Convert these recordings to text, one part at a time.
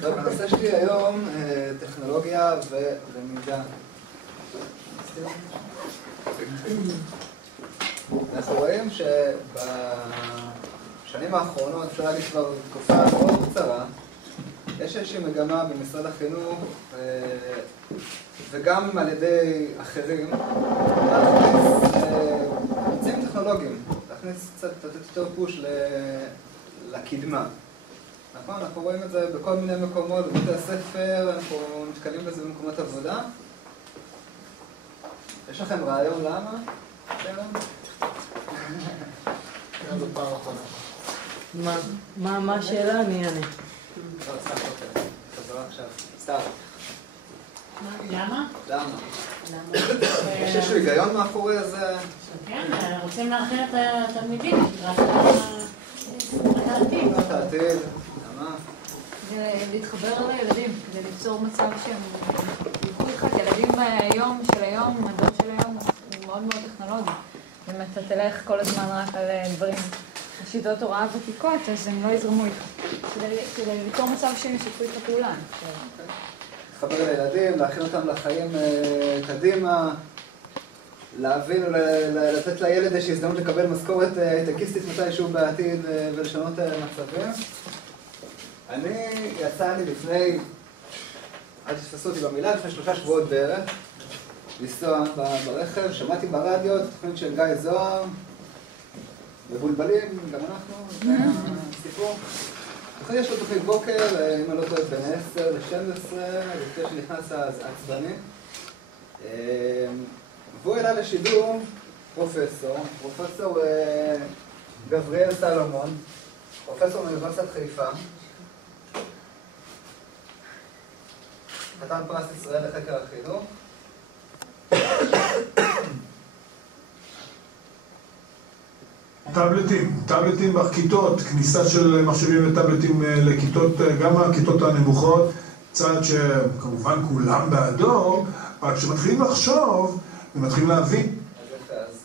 טוב, הנושא שלי היום טכנולוגיה ולמידה. אנחנו רואים שבשנים האחרונות, אפשר להגיד כבר תקופה מאוד קצרה, יש איזושהי מגמה במשרד החינוך וגם על ידי אחרים להכניס אמצעים טכנולוגיים, להכניס קצת יותר פוש לקדמה. נכון? אנחנו רואים את זה בכל מיני מקומות, בבתי הספר, אנחנו נתקלים בזה במקומות עבודה. יש לכם רעיון למה? זו פעם אחרונה. מה השאלה? אני אענה. לא, סתם, אוקיי. חזרה עכשיו. סתם. למה? למה? יש איזשהו היגיון מאחורי זה? כן, רוצים להכין את התלמידים, לקראת העתיד. לקראת העתיד, למה? להתחבר לילדים, כדי ליצור מצב שהם ילכו איתך, כי ילדים היום של היום, הדור של היום הוא מאוד מאוד טכנולוגי. אם אתה תלך כל הזמן רק על דברים, שיטות הוראה ותיקות, אז הם לא יזרמו איתך. כדי ליצור מצב שהם ישתפו איתך פעולה. להתחבר לילדים, להכין אותם לחיים קדימה, להבין ולתת לילד איזושהי הזדמנות לקבל משכורת הייטקיסטית מתישהו בעתיד ולשנות מצבים. אני יצא לי לפני, אל תתפסו אותי במילה, לפני 3 שבועות בערך, לנסוע ברכב, שמעתי ברדיו את התוכנית של גיא זוהר, מבולבלים, גם אנחנו, זה סיפור. אחרי יש לו תוכנית בוקר, אם אני לא טועה בין 10 ל-12, לפני שנכנס העצבני. והוא העלה לשידור פרופסור גבריאל סלומון, פרופסור מאוניברסיטת חיפה, חתן פרס ישראל לחקר החינוך. טאבלטים בכיתות, כניסה של מחשבים וטאבלטים לכיתות, גם הכיתות הנמוכות, צעד שכמובן כולם בעדו, רק כשמתחילים לחשוב ומתחילים להבין. אז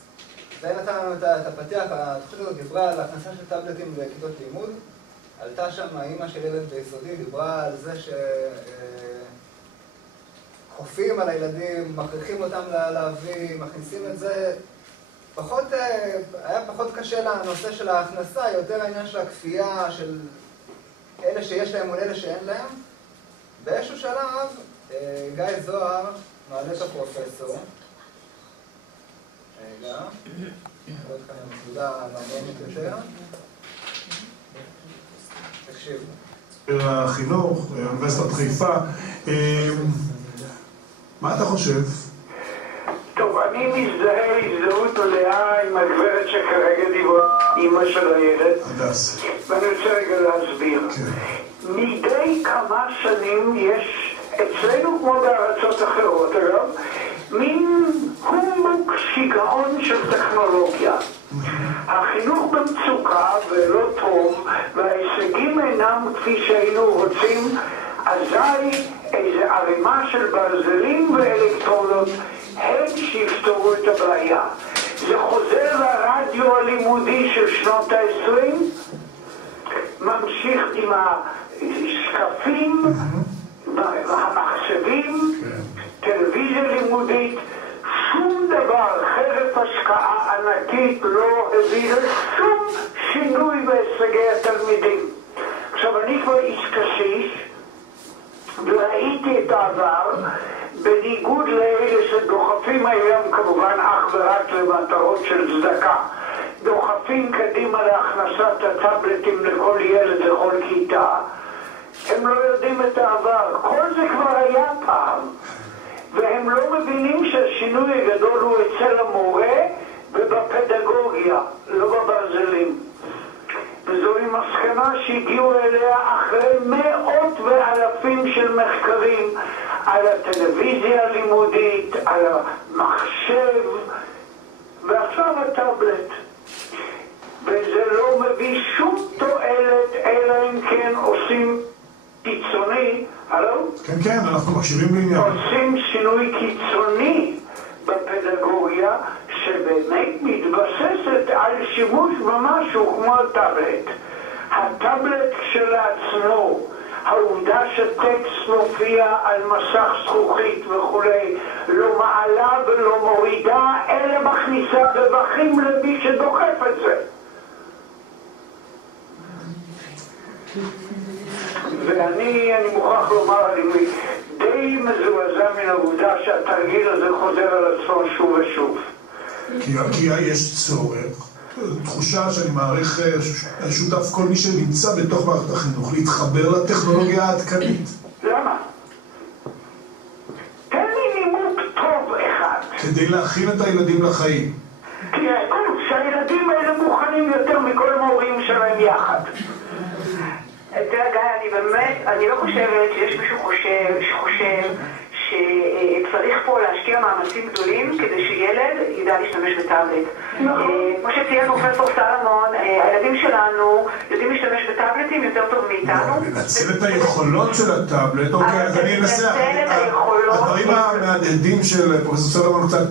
זה נתן לנו את הפתיח, התוכנית הזאת דיברה על הכנסה של טאבלטים בכיתות לימוד. עלתה שם האמא של ילד ביסודי, דיברה על זה שחופים על הילדים, מכריחים אותם להביא, מכניסים את זה. היה פחות קשה לנושא של ההכנסה, יותר העניין של הכפייה, של אלה שיש להם מול אלה שאין להם. באיזשהו שלב, גיא זוהר מעלה את הפרופסור. רגע, עוד כאן נקודה מעניינת יותר. תקשיב. החינוך, אוניברסיטת חיפה, מה אתה חושב? טוב, אני מזדהה הזדהות מלאה עם הגברת שכרגע דיברה, אמא של הילד. הדס. ואני רוצה רגע להסביר. מדי כמה שנים יש אצלנו, כמו בארצות אחרות, אגב, מין הומבוק שיגעון של טכנולוגיה. החינוך במצוקה ולא טוב, וההישגים אינם כפי שהיינו רוצים, אזי איזה ערימה של ברזלים ואלקטרונות הם שיפתרו את הבעיה. זה חוזר לרדיו הלימודי של שנות ה-20, ממשיך עם השקפים, המחשבים, טלוויזיה לימודית, שום דבר, חרף השקעה ענקית לא הביא לשום שינוי בהישגי התלמידים. עכשיו אני כבר איש קשיש וראיתי את העבר, בניגוד לאלה שדוחפים היום כמובן אך ורק למטרות של צדקה, דוחפים קדימה להכנסת הטאבלטים לכל ילד לכל כיתה. הם לא יודעים את העבר, כל זה כבר היה פעם, והם לא מבינים שהשינוי הגדול הוא אצל המורה ובפדגוגיה, לא בברזלים. וזוהי מסקנה שהגיעו אליה אחרי מאות ואלפים של מחקרים על הטלוויזיה הלימודית, על המחשב, ועכשיו הטאבלט. וזה לא מביא שום תועלת, אלא אם כן עושים קיצוני, הלו? כן, אנחנו מקשיבים לעניין. עושים שינוי קיצוני בפדגוגיה, שבאמת מתבססת על שימוש במשהו כמו הטאבלט. הטאבלט כשלעצמו, העובדה שטקסט מופיע על מסך זכוכית וכולי לא מעלה ולא מורידה, אלא מכניסה רווחים למי שדוחף את זה. ואני מוכרח לומר, אני די מזועזע מן העובדה שהתרגיל הזה חוזר על עצמו שוב ושוב. כי יש צורך, תחושה שאני מעריך שותף כל מי שנמצא בתוך מערכת החינוך, להתחבר לטכנולוגיה העדכנית. למה? תן לי נימוק טוב אחד. כדי להכין את הילדים לחיים. תראה, שהילדים האלה מוכנים יותר מכל המורים שלהם יחד. תראה גיא, אני לא חושבת שיש מישהו שחושב שצריך פה להשקיע מאמצים גדולים כדי שילד ידע להשתמש בטאבלט. כמו שציין פרופסור סלומון, הילדים שלנו יודעים להשתמש בטאבלטים יותר טוב מאיתנו. לנצל את היכולות של הטאבלט, אוקיי, אז אני אנסה. הדברים המהדהדים של פרופסור סלומון קצת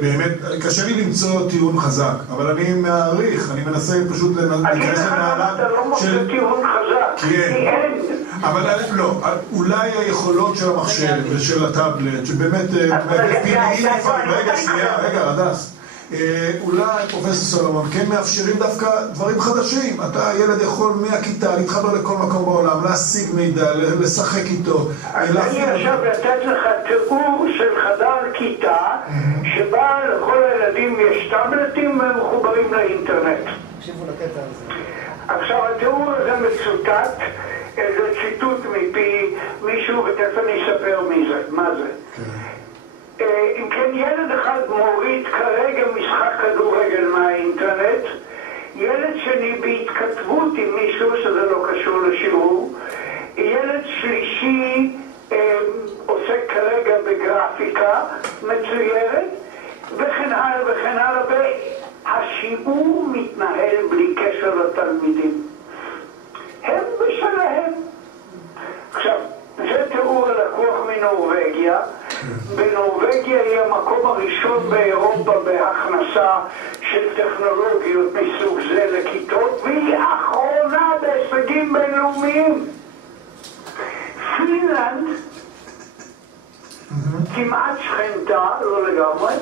באמת, קשה לי למצוא טיעון חזק, אבל אני מעריך, אני מנסה פשוט להיכנס לנעליו אתה לא מוצא טיעון חזק, כי אין. אבל לא, אולי היכולות של המחשב ושל הטאבלט, שבאמת רגע, רדס, אולי פרופסור סולומון כן מאפשרים דווקא דברים חדשים. אתה ילד יכול מהכיתה להתחבר לכל מקום בעולם, להשיג מידע, לשחק איתו. אני עכשיו לתת לך תיאור של חדר כיתה שבה לכל הילדים יש טאבלטים והם מחוברים לאינטרנט. תקשיבו לקטע הזה. עכשיו התיאור הזה מצוטט, זה ציטוט מפי מישהו, ותכף אני אספר מה זה. אם כן, ילד אחד מוריד כרגע משחק כדורגל מהאינטרנט, ילד שני בהתכתבות עם מישהו שזה לא קשור לשיעור, ילד שלישי עוסק כרגע בגרפיקה מצוירת, וכן הלאה וכן הלאה, והשיעור מתנהל בלי קשר לתלמידים. הם בשלהם. עכשיו, זה תיאור הלקוח מנורווגיה. בנורווגיה היא המקום הראשון באירופה בהכנסה של טכנולוגיות מסוג זה לכיתות, והיא האחרונה בהישגים בינלאומיים. פינלנד, כמעט שכנתה, לא לגמרי,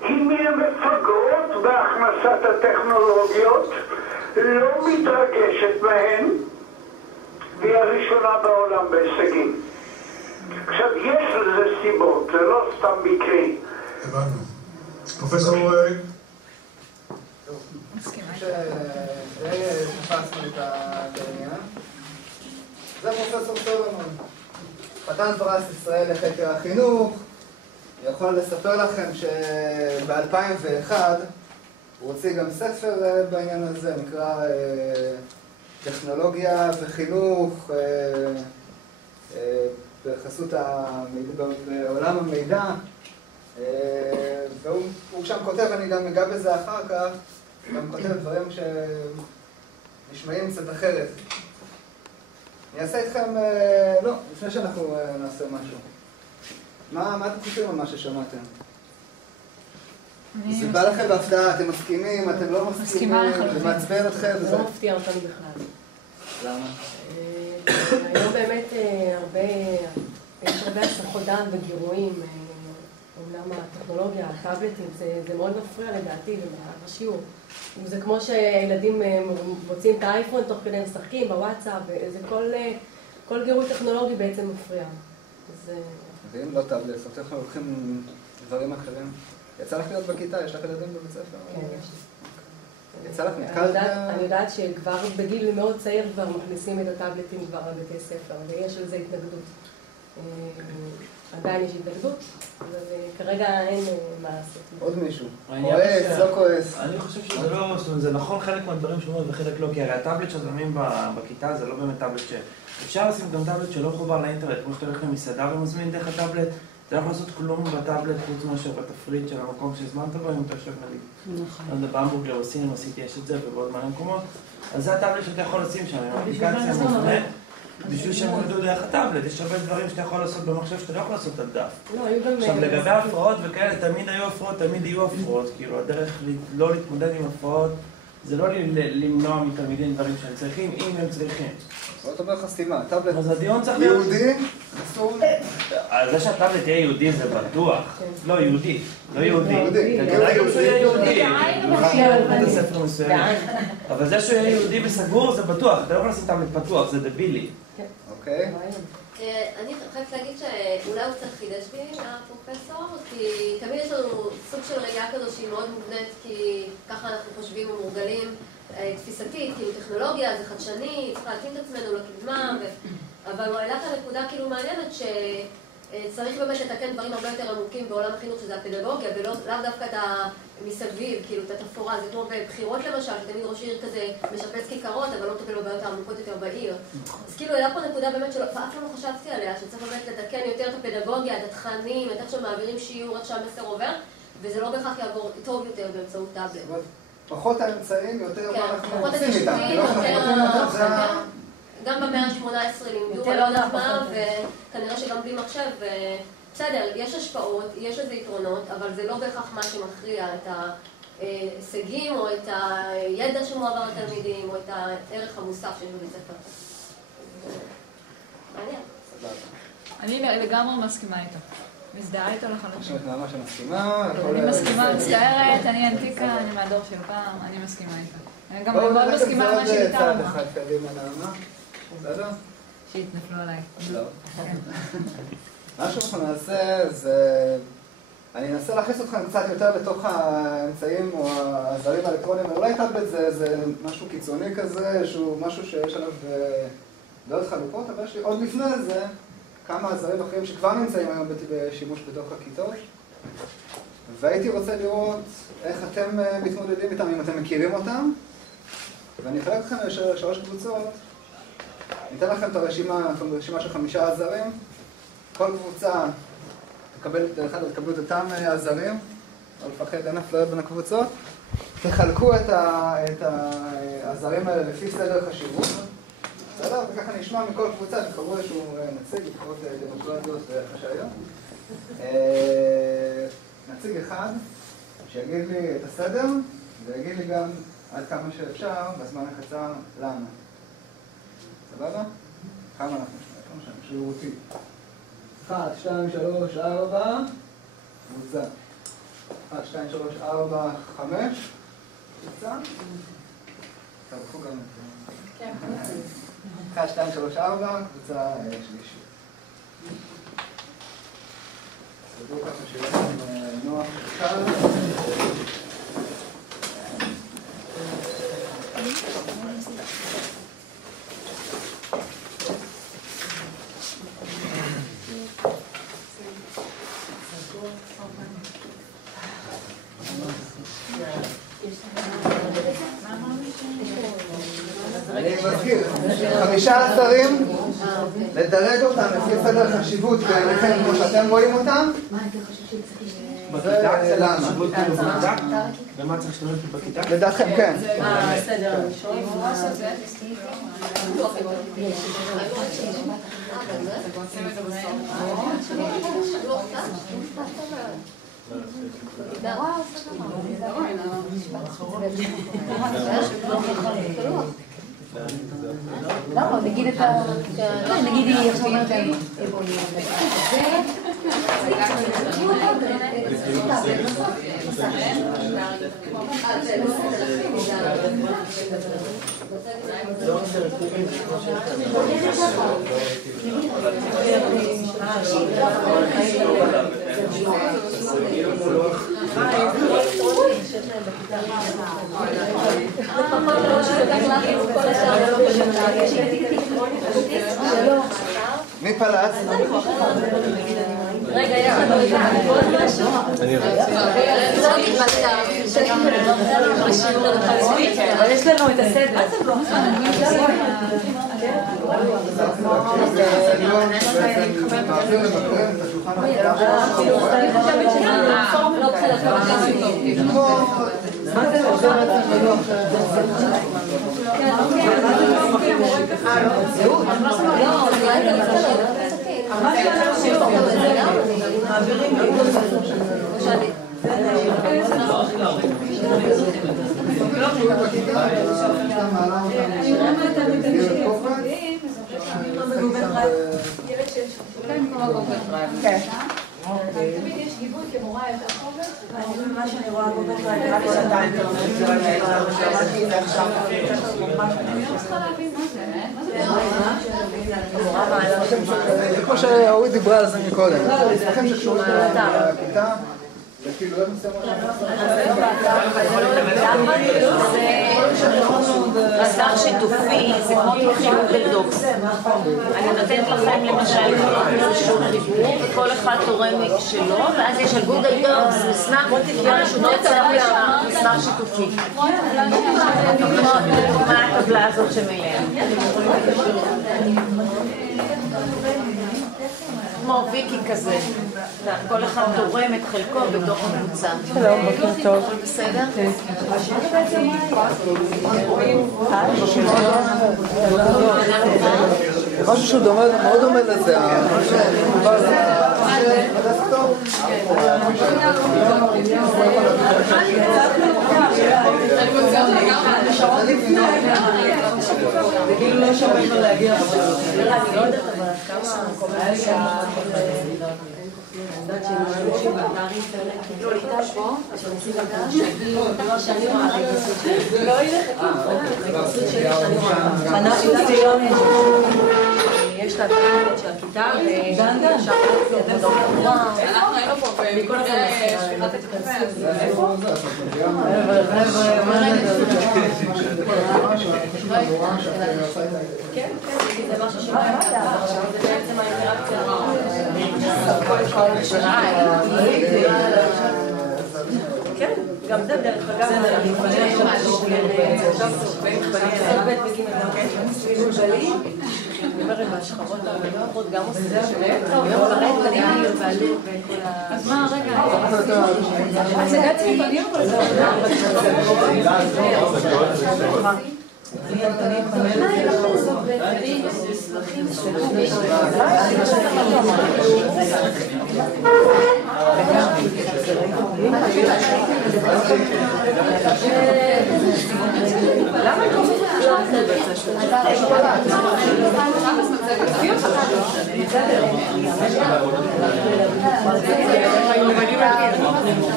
היא מן המפגרות בהכנסת הטכנולוגיות, לא מתרגשת מהן, והיא הראשונה בעולם בהישגים. עכשיו, יש לזה סיבות, זה לא סתם מקרי. הבנו. פרופסור... שתפסנו את העניין. זה פרופסור סולומון. חתן פרס ישראל לחקר החינוך. אני יכול לספר לכם שב-2001 הוא הוציא גם ספר בעניין הזה, נקרא טכנולוגיה וחינוך בחסות בעולם המידע, והוא שם כותב, אני גם אגע בזה אחר כך, גם כותב דברים שנשמעים קצת אחרת. אני אעשה איתכם, לא, לפני שאנחנו נעשה משהו. מה אתם חושבים על מה ששמעתם? זה בא לכם בהפתעה, אתם מסכימים, אתם לא מסכימים, זה מעצבן אתכם? זה לא מפתיע אותנו בכלל. למה? היום באמת יש הרבה הסחות דעת וגירויים. אומנם הטכנולוגיה, הטאבלטים, זה מאוד מפריע לדעתי במהלך השיעור. זה כמו שילדים מוצאים את האייפון תוך כדי משחקים בוואטסאפ, וזה כל גירוי טכנולוגי בעצם מפריע. ואם לא טאבלט, אתם הולכים דברים אחרים. יצא לך להיות בכיתה? יש לך ילדים בבית ספר? כן, יש לי. יצא לך נתקלת? אני יודעת שכבר בגיל מאוד צעיר כבר מכניסים את הטאבלטים כבר לבתי ספר, ויש על זה התנגדות. עדיין יש התנגדות, אבל כרגע אין מה לעשות. עוד מישהו? כועס, לא כועס? אני חושב שזה לא, זאת אומרת, זה נכון חלק מהדברים שאומרים וחלק לא, כי הרי הטאבלט ששמים בכיתה זה לא באמת טאבלט אפשר לשים גם טאבלט שלא מחובר לאינטרנט, כמו שאתה הולך למסעדה ומזמין דרך הטאבלט, אתה לא יכול לעשות כלום בטאבלט חוץ מאשר בתפריט של המקום שהזמנת בו, אם אתה יושב נגיד. נכון. במבורגר או סינם עשיתי, יש את זה ובעוד מלא מקומות. אז זה הטאבלט שאתה יכול לשים שם, עם אפליקציה מובנית, בשביל שהם ידעו דרך הטאבלט. יש הרבה דברים שאתה יכול לעשות במחשב שאתה לא יכול לעשות על דף. עכשיו, לגבי הפרעות וכאלה, תמיד היו הפרעות, תמיד יהיו הפרעות. כאילו, הדרך לא להתמודד עם הפרעות, זה לא למנוע מתלמידים דברים שהם צריכים, אם הם צריכים. זאת אומרת לך סתימה, טאבלט אז הדיון צריך להיות... יהודי, אסור... זה שהטאבלט יהיה יהודי זה בטוח. לא, יהודי. לא יהודי. יהודי. כדאי גם שהוא יהיה יהודי. בית הספר מסוים. אבל זה שהוא יהיה יהודי וסגור זה בטוח. אתה לא יכול לשים טאבלט פתוח, זה דבילי. אוקיי. אני חייבת להגיד שאולי הוא קצת חידש לי, הפרופסור, כי תמיד יש לנו סוג של ראייה כזו שהיא מאוד מובנית, כי ככה אנחנו חושבים ומורגלים תפיסתית, כאילו טכנולוגיה זה חדשני, צריך להתאים את עצמנו לקדמה, אבל הוא העלה את הנקודה כאילו מעניינת שצריך באמת לתקן דברים הרבה יותר עמוקים בעולם החינוך, שזה הפדגוגיה, ולאו דווקא את המסביב, כאילו את התפאורה, זה כמו בבחירות למשל, שתמיד ראש עיר כזה משפץ כיכרות, אבל לא מטפל בבעיות העמוקות יותר בעיר. אז כאילו העלה פה נקודה באמת שאף פעם לא חשבתי עליה, שצריך באמת לתקן יותר את הפדגוגיה, את התכנים, את איך שמעבירים שיעור, איך שהמסר עובר, וזה לא בהכרח יעבור טוב יותר באמצעות טאבלט. פחות האמצעים, יותר מה אנחנו פחות עושים איתם. גם במאה ה-18 לימדו על עוד עצמם, וכנראה שגם בלי מחשב, בסדר, יש השפעות, יש לזה יתרונות, אבל זה לא בהכרח מה שמכריע את ההישגים, או את הידע שמועבר לתלמידים, או את הערך המוסף שיש בבית ספר. מעניין. אני לגמרי מסכימה איתו. מזדהה איתו לחלוטין. יש את נעמה שמסכימה. אני מסכימה, מצטערת, אני אנטיקה, אני מהדור של פעם, אני מסכימה איתה. אני גם מאוד מסכימה עם מה שאיתה אמרה. צעד אחד קדימה נעמה. בסדר? שהתנפלו עליי. לא. מה שאנחנו נעשה זה... אני אנסה להכניס אתכם קצת יותר לתוך האמצעים או העזרים האלקטרוניים. אולי טאבלט זה משהו קיצוני כזה, שהוא משהו שיש עליו דעות חלוקות, אבל יש לי עוד לפני זה כמה עזרים אחרים שכבר נמצאים היום בשימוש בתוך הכיתות. והייתי רוצה לראות איך אתם מתמודדים איתם, אם אתם מכירים אותם. ואני אחלק אתכם לשלוש קבוצות. ניתן לכם את הרשימה של 5 עזרים. כל קבוצה תקבלו את אותם עזרים, לא לפחד, אין אפליות בין הקבוצות. תחלקו את העזרים האלה לפי סדר חשיבות. בסדר? וככה נשמע מכל קבוצה שתקבלו איזשהו נציג, לפחות דמוקרטיות חשאיות. נציג אחד שיגיד לי את הסדר, ויגיד לי גם עד כמה שאפשר, בזמן הקצר, למה. סבבה? כמה אנחנו נשמע, שרירותי. 1, 2, 3, 4, קבוצה. 1, 2, 3, 4, 5, קבוצה. תבחו גם את זה. 1, 2, 3, 4, קבוצה שלישית. תדעו ככה שיהיה נוח וקל. אני מזכיר, 5 עזרים, לדרג אותם לפי סדר חשיבות בעיניכם כמו שאתם רואים אותם. ולמה? ומה צריך להשתמש בכיתה? לדעתכם, כן. בסדר, אני שואל. למה? נגיד את ה... נגיד היא עכשיו אומרת להם. מי פלץ? רגע, יש לנו עוד משהו? אני אבל יש לנו את הסדר. בגוגל דרייב. כן. תמיד יש גיבוי כמורה יותר חובץ. מה שאני רואה בגוגל דרייב, רק שאתה אינטרנט, זה רק שמעתי את זה עכשיו. אני לא צריכה להבין מה זה, מה זה? זה כמו שאורית דיברה על זה מקודם. מסמכים שקשורים לכיתה, לפעילויות מסוימות. מסך שיתופי זה כמו גוגל דוקס. אני נותנת לכם למשל איזשהו חיבור וכל אחד תורם שלו, ואז יש על גוגל דוקס מסמך שהוא מסמך שיתופי. מה הטבלה הזאת שמלאה? כמו ויקי כזה, כל אחד תורם את חלקו בתוך הקבוצה. שלום, בוקר טוב. בסדר? משהו שהוא מאוד דומה לזה, זה כאילו לא שווה כבר להגיע אני לא יודעת אבל כמה מקומות יודעת שהם משתמשים באתר אינטרנט כאילו ליטה פה שעושים אתר שלי דבר שאני רואה את ההתנסות שלי לא ילך ההתנסות שלי שאני רואה אנחנו ציון יש את האתר אינטרנט של הכיתה ושאפשר לצאת את המורה אנחנו היינו פה במקרה שפיכת את הקפה איפה? כן, כי זה משהו שבא עכשיו זה בעצם האינטראקציה כן, גם זה דרך אגב אני מתפלא עכשיו בית וגימל גם סביבו שלי אני אומרת בהשכבות המאוד גם עושה טוב, ברט בנימיר ועלו וכל ה... אז מה רגע? הצגת סרטונים או זה? למה אתה עושה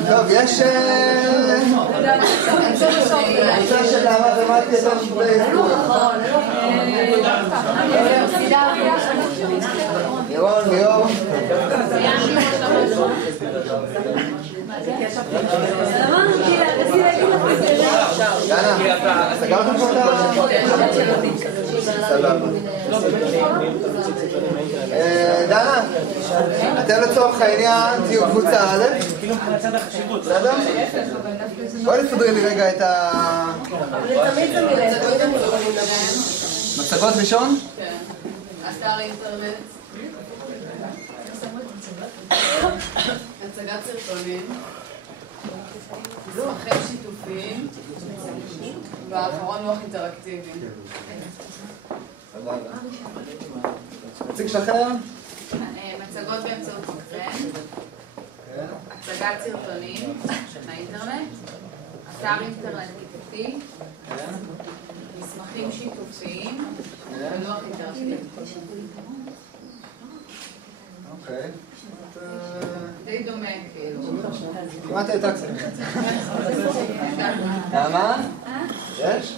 טוב, יש... הנושא של המתמטיקה יש לנו לירון, ליאור. דנה, סגרתם פה סבבה. דנה, אתם לצורך העניין תהיו קבוצה א', בסדר? בואי נסדרי לי רגע את ה... מצגות ראשון? כן. אתר אינטרנט. הצגת סרטונים. מסמכים שיתופיים. והאחרון לוח אינטראקטיבי. נציג שלכם? מצגות באמצעות מקרן. הצגת סרטונים מהאינטרנט. אתר אינטרנט כיתתי. מסמכים שיתופיים. ולוח אינטראקטיבי. אוקיי. די דומה, כאילו. כמעט הייתה קצת. למה? יש?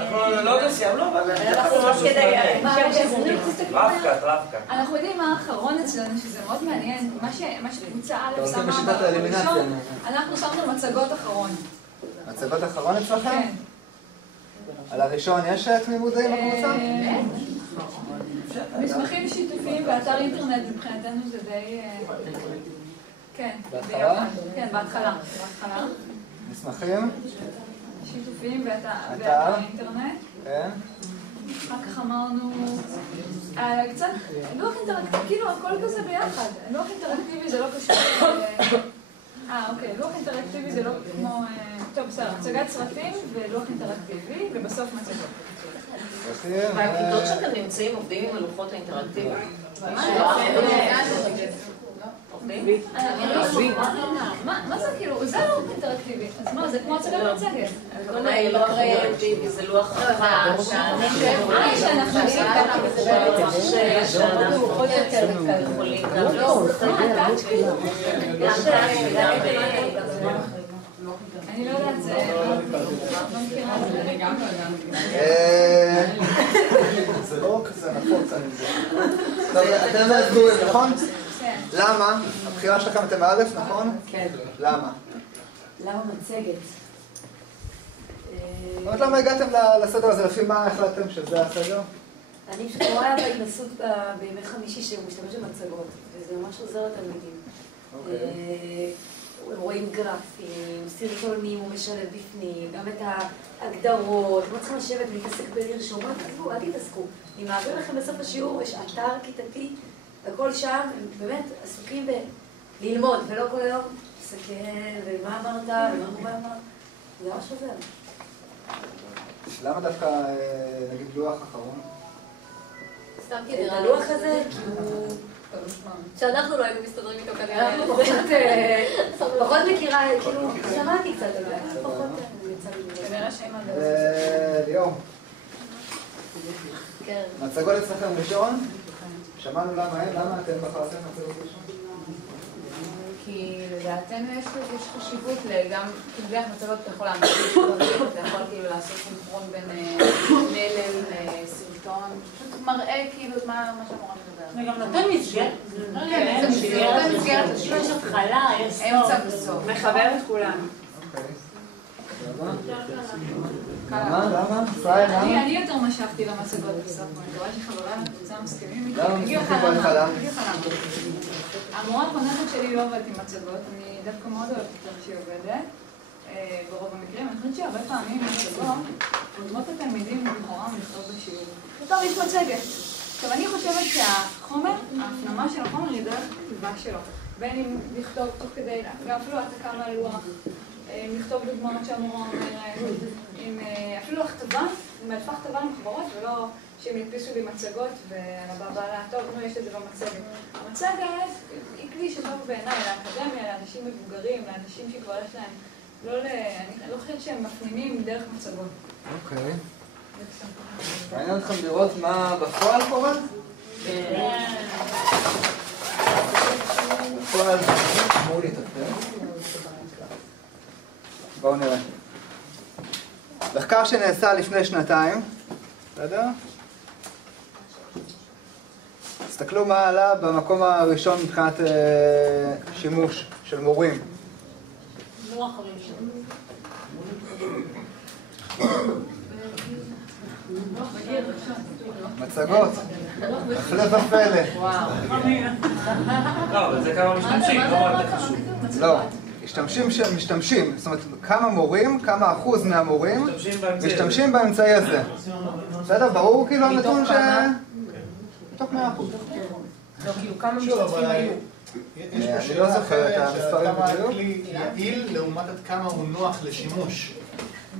אנחנו לא סיימנו, אבל... אנחנו יודעים מה האחרון אצלנו, שזה מאוד מעניין. מה שקבוצה א' שמה בשיטת האלימינציה. אנחנו שמנו מצגות אחרון. מצגות אחרון אצלכם? כן. על הראשון יש תמימות דעים בקבוצה? מסמכים שיתופיים באתר אינטרנט מבחינתנו זה די... כן. בהתחלה? כן, בהתחלה. מסמכים? שיתופיים באתר אינטרנט. כן. אחר כך אמרנו... קצת... לוח אינטראקטיבי, כאילו הכל כזה ביחד. לוח אינטראקטיבי זה לא קשור... אוקיי. לוח אינטראקטיבי זה לא כמו... טוב, בסדר. הצגת סרטים ולוח אינטראקטיבי, ובסוף מצגות. והכיתות שאתם נמצאים עובדים עם הלוחות האינטראקטיביים? מה זה כאילו? זה לא אינטראקטיבי. אז מה, זה כמו הצגת מצגת. זה לא קריאטיבי, זה לוח חכם, שאנחנו עושים ככה במחשב, שאנחנו עוד יותר יכולים גם אני לא יודעת, זה לא מכירה את זה. אני גם לא יודעת. זה לא כזה נפוץ, אני מבין. טוב, אתם סגורים, נכון? כן. למה? הבחירה שלכם אתם מאלף, נכון? כן. למה? למה מצגת? זאת אומרת, למה הגעתם לסדר הזה? לפי מה החלטתם שזה הסדר? אני פשוט רואה בהתנסות בימי חמישי שהוא משתמש במצגות, וזה ממש עוזר לתלמידים. הם רואים גרפים, סרטונים, הוא משלב בפנים, גם את ההגדרות, לא צריכים לשבת ולהתעסק בלרשומות, עזבו, אל תתעסקו. אני מעביר לכם בסוף השיעור, יש אתר כיתתי, וכל שם הם באמת עסוקים בללמוד, ולא כל היום לסכם, ומה אמרת, ומה המורה אמר, זה ממש עוזר. למה דווקא, נגיד, לוח אחרון? סתם את כנראה. הלוח הזה, כי הוא... שאנחנו לא היינו מסתדרים איתו כנראה. אנחנו פחות מכירה, כאילו, שמעתי קצת על זה, פחות יצא לי. כנראה שאימא ליאור, כן. מצגות אצלכם ראשון? שמענו למה אין, למה אתם בחרתם מצגות ראשון? כי לדעתנו יש חשיבות גם, כאילו דרך מצגות אתה יכול להמשיך סרטונים, אתה יכול כאילו לעשות סינכרון בין מלל לסרטון, פשוט מראה כאילו מה שהמורה מדבר. זה גם נותן מסגרת. כן, זה מסגרת, יש התחלה, יש סוף. אמצע וסוף. מחבר את כולם. למה? ישראל, למה? אני יותר משכתי למצגות בסוף, אני רואה שחבריי מהקבוצה מסכימים איתי. למה אגיד לך מסכימים למה. בהתחלה? אגיד לך למה. המורה החונכת שלי לא עובדת עם מצגות, אני דווקא מאוד אוהבת אותה שהיא עובדת, ברוב המקרים. אני חושבת שהרבה פעמים מצגות עוזרות התלמידים לכאורה מלכתוב בשיעור. טוב, יש מצגת. עכשיו, אני חושבת שהחומר, ההפנמה של החומר היא דרך הכתיבה שלו. בין אם לכתוב תוך כדי, אפילו העתקה מהלוח, לכתוב דוגמאות שהמורה אומרת, אפילו הכתבה, אם אלפה כתבה עם חברות, ולא שהם ידפיסו לי מצגות ועל הבא לה, טוב, יש את זה במצגת. המצגת היא כלי שטוב בעיניי, לאקדמיה, לאנשים מבוגרים, לאנשים שכבר יש להם, אני לא חושבת שהם מפנימים דרך מצגות. אוקיי. מעניין אתכם לראות מה בפועל קורה? בפועל, אמרו לי את הפרק. בואו נראה. מחקר שנעשה לפני שנתיים, בסדר? תסתכלו מה עלה במקום הראשון מבחינת שימוש של מורים. לוח הראשון. מצגות, הפלא ופלא. לא, אבל זה כמה משתמשים, לא רק זה חשוב. לא, משתמשים, זאת אומרת, כמה מורים, כמה אחוז מהמורים משתמשים באמצעי הזה. בסדר, ברור כאילו הנתון ש... מתוך 100%. לא, כאילו כמה משתתפים היו. אני לא זוכר את המספרים כמה בדיוק. הכלי יעיל לעומת עד כמה הוא נוח לשימוש.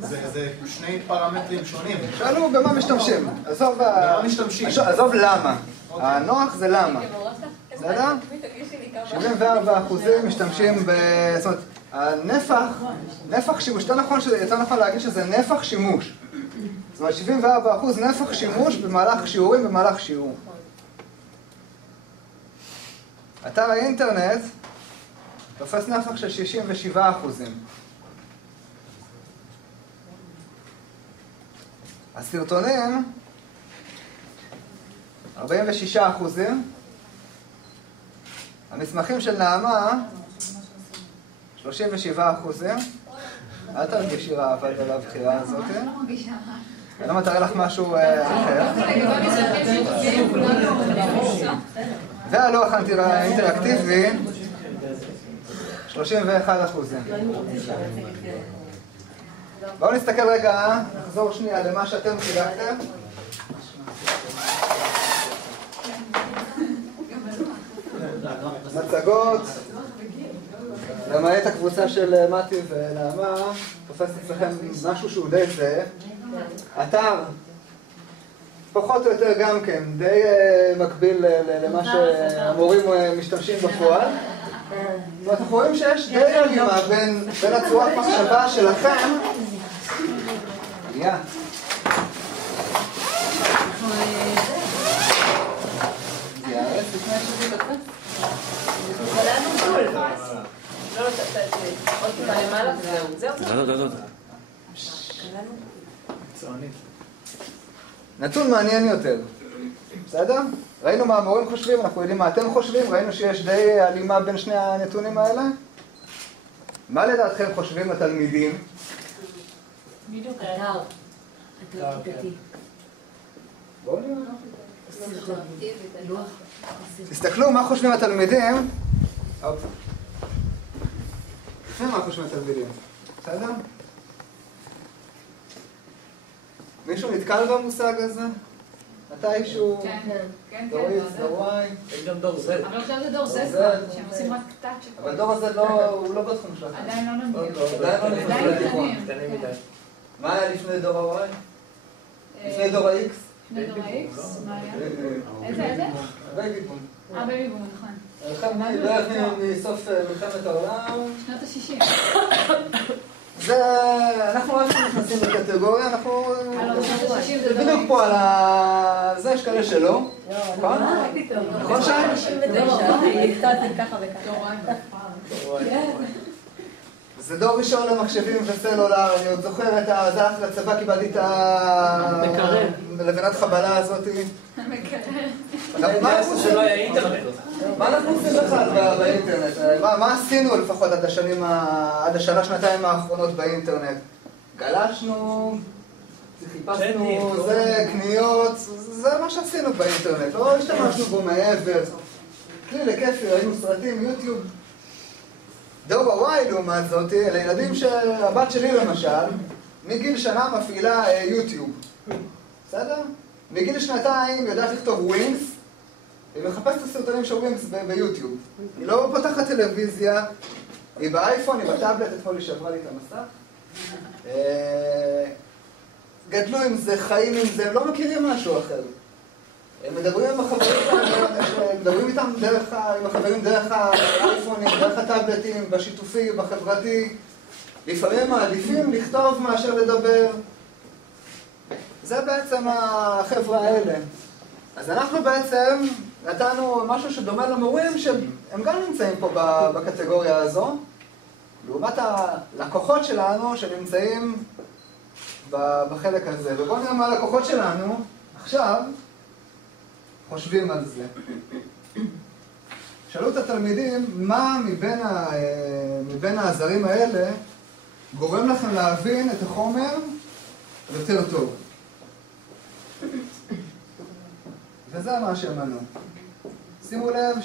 זה שני פרמטרים שונים. שאלו במה משתמשים. במה משתמשים? עזוב למה. הנוח זה למה. בסדר? 74% משתמשים ב... זאת אומרת, נפח שימוש, יותר נכון להגיד שזה נפח שימוש. זאת אומרת, 74% נפח שימוש במהלך שיעורים, במהלך שיעור. אתר האינטרנט תופס נפח של 67%. הסרטונים 46%. המסמכים של נעמה 37%. אל תרגישי רע אבל על הבחירה הזאת. אני לא מתאר לך משהו אחר. והלוח האינטראקטיבי 31%. בואו נסתכל רגע, נחזור שנייה למה שאתם חילקתם. מצגות, למעט הקבוצה של מתי ונעמה, תופס אצלכם משהו שהוא די זה. אתר, פחות או יותר גם כן, די מקביל למה שהמורים משתמשים בפועל. זאת אומרת, אנחנו רואים שיש די הלימה בין הצורת מחשבה שלכם. יאה. זה יערס לפני שזה יתקרס? אבל היה נוגול. לא, עוד טיפה למעלה, זהו. לא. נתון מעניין יותר. בסדר? ראינו מה המורים חושבים, אנחנו יודעים מה אתם חושבים, ראינו שיש די הלימה בין שני הנתונים האלה. מה לדעתכם חושבים התלמידים? בדיוק, אתר כיתתי. בואו נראה. תסתכלו מה חושבים התלמידים. לפני מה חושבים התלמידים. בסדר? מישהו נתקל במושג הזה? מתישהו? כן. דורואי. יש גם דור Z. אבל עכשיו זה דור Z, שהם עושים רק טאץ'. אבל דור הזה הוא לא בתחום שלכם. עדיין לא נמדים. עדיין קטנים מדי. מה היה לפני דור ה-Y? לפני דור ה-X? לפני דור ה-X? מה היה? איזה? בייבי בום. בייבי בום, נכון. בערך מסוף מלחמת העולם. שנות ה-60. אנחנו רק נכנסים לקטגוריה, אנחנו... זה בדיוק פה על ה... זה יש כאלה שלא. נכון? נכון שי? זה דור ראשון למחשבים וסלולר, אני עוד זוכר את ה... זה אחלה לצבא, קיבלתי את ה... לבנת חבלה הזאת. מה אנחנו עושים בכלל באינטרנט? מה עשינו לפחות עד השנה, שנתיים האחרונות באינטרנט? גלשנו, חיפשנו, זה קניות, זה מה שעשינו באינטרנט, לא השתמשנו בו מעבר. כלי לכיפי, ראינו סרטים, יוטיוב. דור ה-Y לעומת זאת, אלה ילדים שהבת שלי למשל, מגיל שנה מפעילה יוטיוב. בסדר? מגיל שנתיים יודעת לכתוב ווינגס, היא מחפשת את הסרטונים של ווינגס ביוטיוב. היא לא פותחת טלוויזיה, היא באייפון, היא בטאבלט, אתמול היא שברה לי את המסך. גדלו עם זה, חיים עם זה, הם לא מכירים משהו אחר. הם מדברים עם החברים, מדברים איתם עם החברים דרך האייפונים, דרך הטאבלטים, בשיתופי, בחברתי. לפעמים מעדיפים לכתוב מאשר לדבר. זה בעצם החברה האלה. אז אנחנו בעצם נתנו משהו שדומה למורים שהם גם נמצאים פה בקטגוריה הזו, לעומת הלקוחות שלנו שנמצאים בחלק הזה. ובואו נראה מה הלקוחות שלנו עכשיו חושבים על זה. שאלו את התלמידים מה מבין העזרים האלה גורם לכם להבין את החומר יותר טוב. וזה מה שהם ענו. שימו לב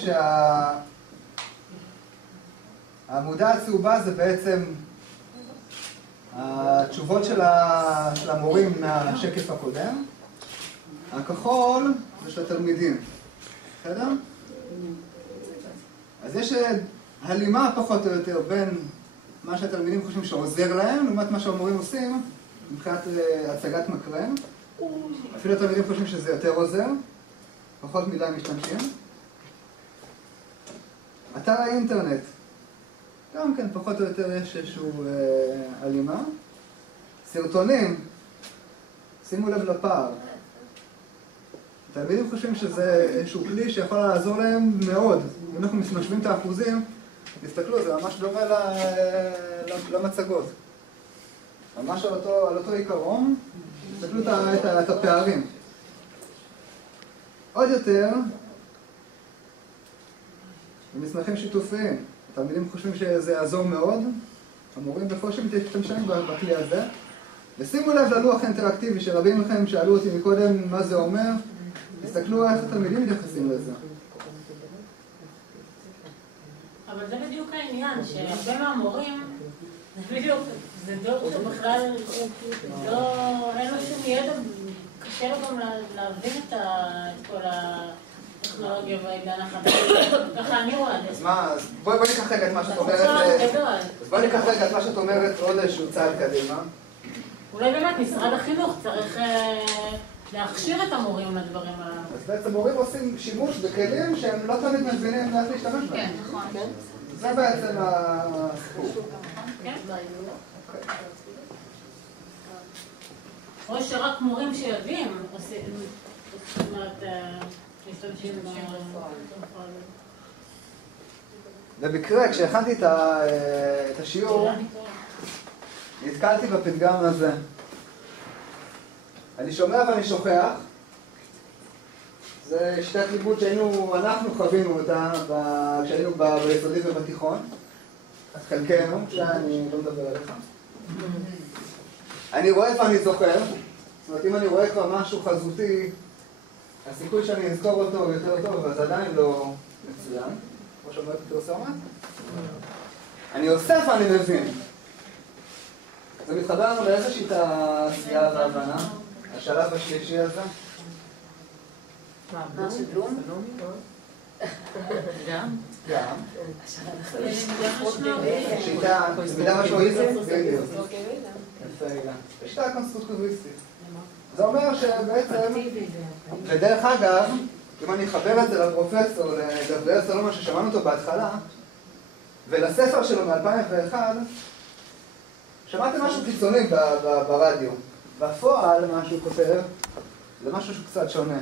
שהעמודה הצהובה זה בעצם התשובות של המורים מהשקף הקודם. הכחול זה של התלמידים. בסדר? אז יש הלימה פחות או יותר בין מה שהתלמידים חושבים שעוזר להם, לעומת מה שהמורים עושים מבחינת הצגת מקרן. אפילו התלמידים חושבים שזה יותר עוזר, פחות מדי משתמשים. אתר האינטרנט, גם כן פחות או יותר יש איזשהו הלימה. סרטונים, שימו לב לפער. התלמידים חושבים שזה איזשהו כלי שיכול לעזור להם מאוד. אם אנחנו משווים את האחוזים, תסתכלו, זה ממש דומה למצגות. ממש על אותו עיקרון, תסתכלו את הפערים. עוד יותר, במסמכים שיתופיים, התלמידים חושבים שזה יעזור מאוד, המורים בקושי משתמשים בכלי הזה. ושימו לב ללוח האינטראקטיבי שרבים מכם שאלו אותי מקודם מה זה אומר, תסתכלו איך התלמידים מתייחסים לזה. אבל זה בדיוק העניין, שהרבה מהמורים, זה בדיוק, זה דור שבכלל אין לו שום ידע, קשה לו גם להבין את כל הטכנולוגיה והעידן החדש. ככה אני רואה את זה. אז מה, בואי ניקח רגע את מה שאת אומרת, בואי ניקח רגע את מה שאת אומרת עוד איזשהו צעד קדימה. אולי באמת משרד החינוך צריך להכשיר את המורים לדברים הללו. אז בעצם מורים עושים שימוש בכלים שהם לא תמיד מבינים איך להשתמש בהם. כן, נכון. זה בעצם הסיפור. כן. או שרק מורים שיודעים עושים, זאת אומרת, משתמשים בפועל. במקרה, כשהכנתי את השיעור, נתקלתי בפתגם הזה. אני שומע ואני שוכח. זה שיטת לימוד אנחנו חווינו אותה כשהיינו ביסודי ובתיכון. אז חלקנו, שאני לא מדבר עליך. אני רואה ואני זוכר. זאת אומרת, אם אני רואה כבר משהו חזותי, הסיכוי שאני אזכור אותו יותר טוב, אז עדיין לא מצוין. כמו שאומרת פרסומת. אני אוסף ואני מבין. זה מתחבר לנו לאיזושהי תעשייה והבנה, השלב השלישי הזה. מה זה כלום? גם? גם. שיטה, מידה משמעותית? בדיוק. יפה, אילן. שיטה קונסטרוקטיביסטית. זה אומר שבעצם, ודרך אגב, אם אני אחבר את זה לפרופסור, לגבריאל סלומון ששמענו אותו בהתחלה, ולספר שלו מ-2001, שמעתי משהו קיצוני ברדיו. בפועל, מה שהוא כותב, זה משהו שהוא קצת שונה.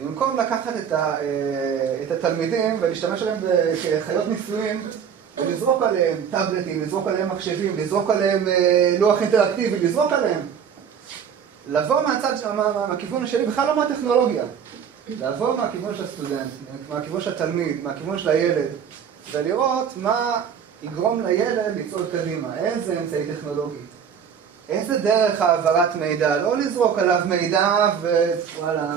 במקום לקחת את התלמידים ולהשתמש עליהם כחיות ניסויים, ולזרוק עליהם טאבלטים, לזרוק עליהם מחשבים, לזרוק עליהם לוח אינטראקטיבי, לזרוק עליהם. לבוא מהכיוון שלי, בכלל לא מהטכנולוגיה. לעבור מהכיוון של הסטודנט, מהכיוון של התלמיד, מהכיוון של הילד, ולראות מה יגרום לילד לצעוד קדימה, איזה אמצעי טכנולוגי, איזה דרך העברת מידע, לא לזרוק עליו מידע ווואלה,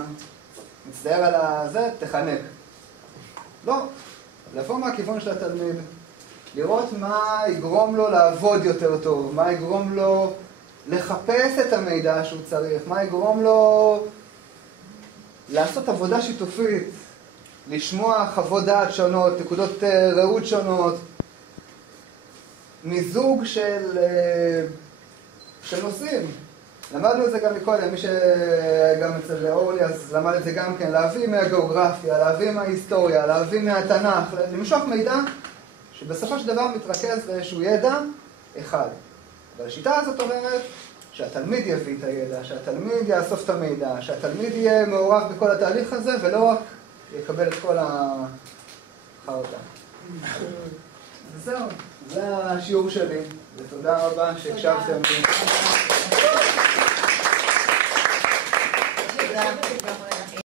מצטער על זה, תחנק. לא, לבוא מהכיוון של התלמיד, לראות מה יגרום לו לעבוד יותר טוב, מה יגרום לו לחפש את המידע שהוא צריך, מה יגרום לו לעשות עבודה שיתופית, לשמוע חוות דעת שונות, נקודות ראות שונות, מיזוג של נושאים. למדנו את זה גם מקודם, מי שגם אצל אורלי אז למד את זה גם כן, להביא מהגיאוגרפיה, להביא מההיסטוריה, להביא מהתנ"ך, למשוך מידע שבסופו של דבר מתרכז באיזשהו ידע אחד. והשיטה הזאת אומרת שהתלמיד יביא את הידע, שהתלמיד יאסוף את המידע, שהתלמיד יהיה מעורב בכל התהליך הזה ולא רק יקבל את כל החרטה. זהו, זה השיעור שלי, ותודה רבה שהקשבתם לי.